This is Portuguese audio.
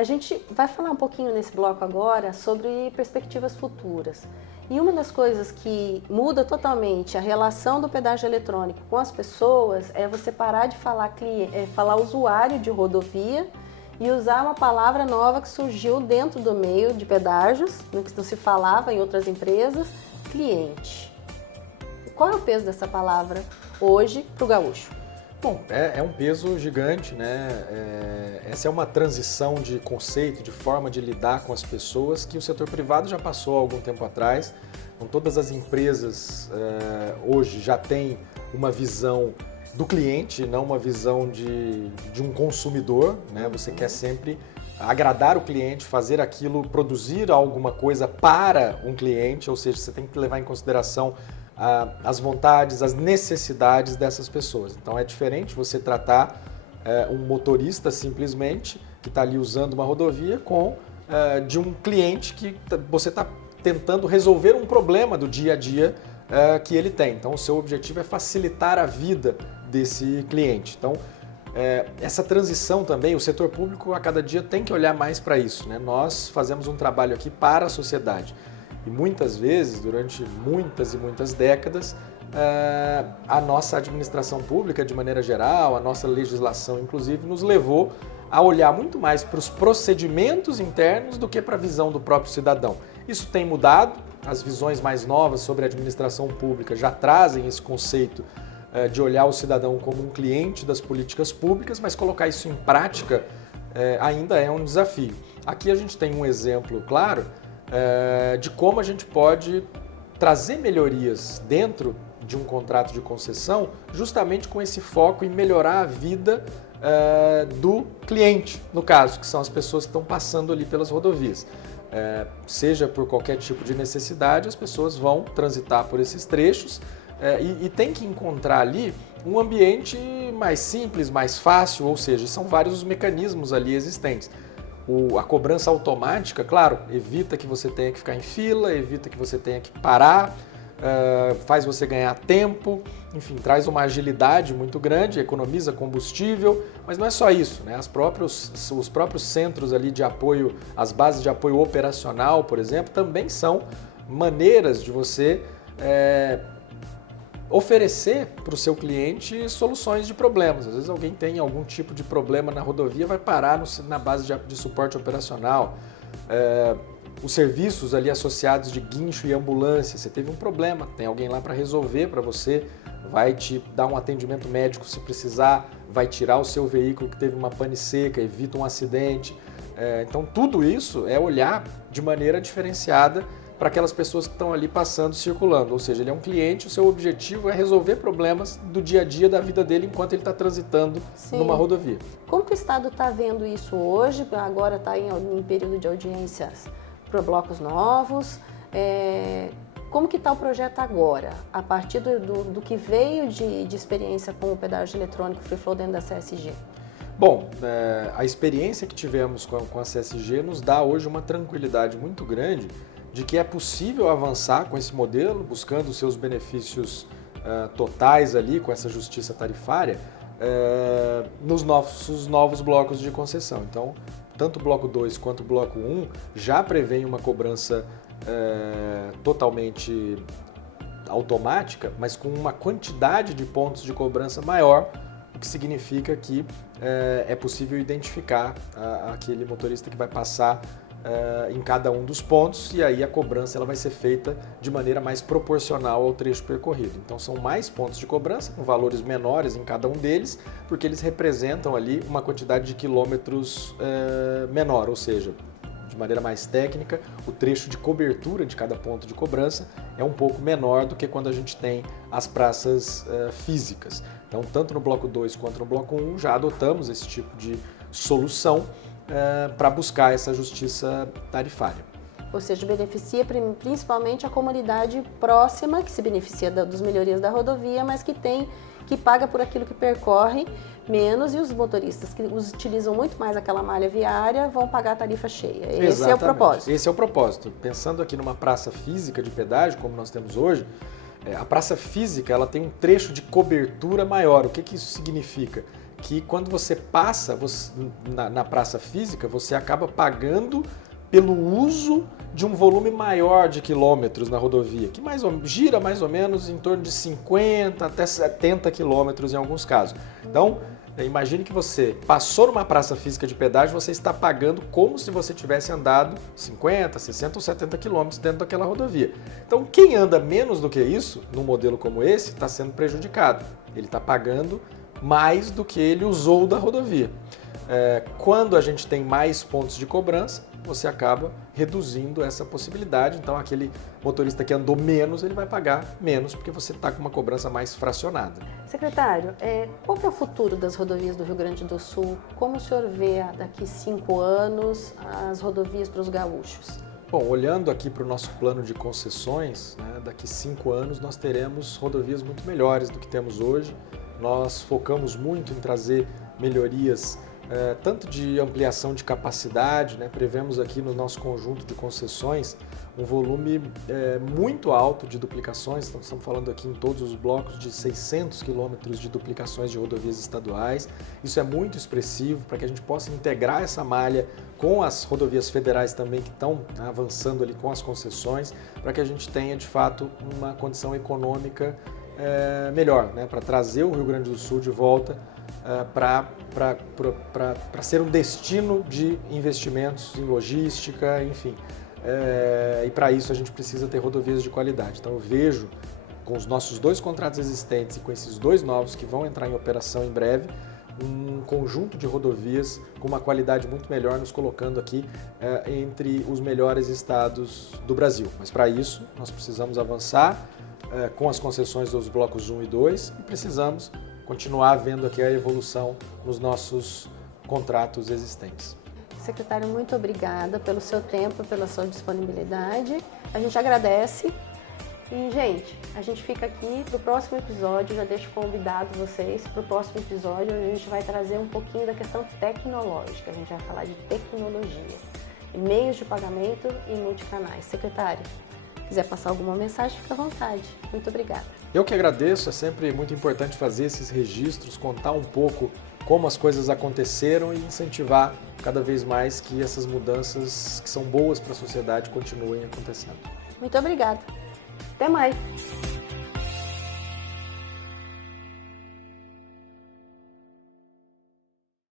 A gente vai falar um pouquinho nesse bloco agora sobre perspectivas futuras. E uma das coisas que muda totalmente a relação do pedágio eletrônico com as pessoas é você parar de falar, falar usuário de rodovia e usar uma palavra nova que surgiu dentro do meio de pedágios, no que não se falava em outras empresas, cliente. Qual é o peso dessa palavra hoje para o gaúcho? Bom, é um peso gigante, né? Essa é uma transição de conceito, de forma de lidar com as pessoas que o setor privado já passou há algum tempo atrás. Então, todas as empresas hoje já têm uma visão do cliente, não uma visão de um consumidor, né? Você quer sempre agradar o cliente, fazer aquilo, produzir alguma coisa para um cliente, ou seja, você tem que levar em consideração as vontades, as necessidades dessas pessoas. Então é diferente você tratar um motorista simplesmente que está ali usando uma rodovia de um cliente que você está tentando resolver um problema do dia a dia que ele tem. Então o seu objetivo é facilitar a vida desse cliente. Então essa transição também, o setor público a cada dia tem que olhar mais para isso, né? Nós fazemos um trabalho aqui para a sociedade. E muitas vezes, durante muitas e muitas décadas, a nossa administração pública, de maneira geral, a nossa legislação, inclusive, nos levou a olhar muito mais para os procedimentos internos do que para a visão do próprio cidadão. Isso tem mudado, as visões mais novas sobre a administração pública já trazem esse conceito de olhar o cidadão como um cliente das políticas públicas, mas colocar isso em prática ainda é um desafio. Aqui a gente tem um exemplo claro de como a gente pode trazer melhorias dentro de um contrato de concessão, justamente com esse foco em melhorar a vida do cliente, no caso, que são as pessoas que estão passando ali pelas rodovias. Seja por qualquer tipo de necessidade, as pessoas vão transitar por esses trechos e tem que encontrar ali um ambiente mais simples, mais fácil, ou seja, são vários os mecanismos ali existentes. A cobrança automática, claro, evita que você tenha que ficar em fila, evita que você tenha que parar, faz você ganhar tempo, enfim, traz uma agilidade muito grande, economiza combustível, mas não é só isso, né? Os próprios centros ali de apoio, as bases de apoio operacional, por exemplo, também são maneiras de você oferecer para o seu cliente soluções de problemas. Às vezes alguém tem algum tipo de problema na rodovia, vai parar na base de suporte operacional. Os serviços ali associados de guincho e ambulância, você teve um problema, tem alguém lá para resolver para você, vai te dar um atendimento médico se precisar, vai tirar o seu veículo que teve uma pane seca, evita um acidente. Então tudo isso é olhar de maneira diferenciada para aquelas pessoas que estão ali passando, circulando. Ou seja, ele é um cliente, o seu objetivo é resolver problemas do dia a dia da vida dele enquanto ele está transitando numa rodovia. Como que o Estado está vendo isso hoje? Agora está em período de audiências para blocos novos. Como que está o projeto agora, a partir do que veio de experiência com o pedágio eletrônico Free Flow dentro da CSG? Bom, a experiência que tivemos com a CSG nos dá hoje uma tranquilidade muito grande de que é possível avançar com esse modelo, buscando os seus benefícios totais ali, com essa justiça tarifária, nos novos blocos de concessão. Então, tanto o bloco 2 quanto o bloco 1 já prevêem uma cobrança totalmente automática, mas com uma quantidade de pontos de cobrança maior, o que significa que é possível identificar aquele motorista que vai passar em cada um dos pontos, e aí a cobrança ela vai ser feita de maneira mais proporcional ao trecho percorrido. Então são mais pontos de cobrança com valores menores em cada um deles, porque eles representam ali uma quantidade de quilômetros menor, ou seja, de maneira mais técnica, o trecho de cobertura de cada ponto de cobrança é um pouco menor do que quando a gente tem as praças físicas. Então, tanto no bloco 2 quanto no bloco 1 já adotamos esse tipo de solução para buscar essa justiça tarifária. Ou seja, beneficia principalmente a comunidade próxima, que se beneficia das melhorias da rodovia, mas que paga por aquilo que percorre menos, e os motoristas que utilizam muito mais aquela malha viária vão pagar a tarifa cheia. Esse Exatamente. é o propósito. Esse é o propósito. Pensando aqui numa praça física de pedágio, como nós temos hoje, A praça física ela tem um trecho de cobertura maior. O que isso significa? Que quando você passa na praça física, você acaba pagando pelo uso de um volume maior de quilômetros na rodovia, que gira mais ou menos em torno de 50 até 70 quilômetros em alguns casos. Então, imagine que você passou numa praça física de pedágio, você está pagando como se você tivesse andado 50, 60 ou 70 quilômetros dentro daquela rodovia. Então, quem anda menos do que isso, num modelo como esse, está sendo prejudicado. Ele está pagando mais do que ele usou da rodovia. Quando a gente tem mais pontos de cobrança, você acaba reduzindo essa possibilidade. Então, aquele motorista que andou menos, ele vai pagar menos, porque você está com uma cobrança mais fracionada. Secretário, qual que é o futuro das rodovias do Rio Grande do Sul? Como o senhor vê daqui 5 anos as rodovias para os gaúchos? Bom, olhando aqui para o nosso plano de concessões, né, daqui 5 anos nós teremos rodovias muito melhores do que temos hoje. Nós focamos muito em trazer melhorias tanto de ampliação de capacidade, né? Prevemos aqui no nosso conjunto de concessões um volume muito alto de duplicações, então estamos falando aqui em todos os blocos de 600 quilômetros de duplicações de rodovias estaduais. Isso é muito expressivo para que a gente possa integrar essa malha com as rodovias federais também que estão avançando ali com as concessões, para que a gente tenha de fato uma condição econômica melhor, né? Para trazer o Rio Grande do Sul de volta para ser um destino de investimentos em logística, enfim. E para isso a gente precisa ter rodovias de qualidade. Então eu vejo, com os nossos 2 contratos existentes e com esses 2 novos que vão entrar em operação em breve, um conjunto de rodovias com uma qualidade muito melhor, nos colocando aqui entre os melhores estados do Brasil. Mas para isso nós precisamos avançar com as concessões dos blocos 1 e 2 e precisamos continuar vendo aqui a evolução nos nossos contratos existentes. Secretário, muito obrigada pelo seu tempo, pela sua disponibilidade. A gente agradece. E, gente, a gente fica aqui para o próximo episódio. Já deixo convidado vocês para o próximo episódio, onde a gente vai trazer um pouquinho da questão tecnológica. A gente vai falar de tecnologia, meios de pagamento e multicanais. Secretário, quiser passar alguma mensagem, fica à vontade. Muito obrigada. Eu que agradeço, é sempre muito importante fazer esses registros, contar um pouco como as coisas aconteceram e incentivar cada vez mais que essas mudanças que são boas para a sociedade continuem acontecendo. Muito obrigada. Até mais.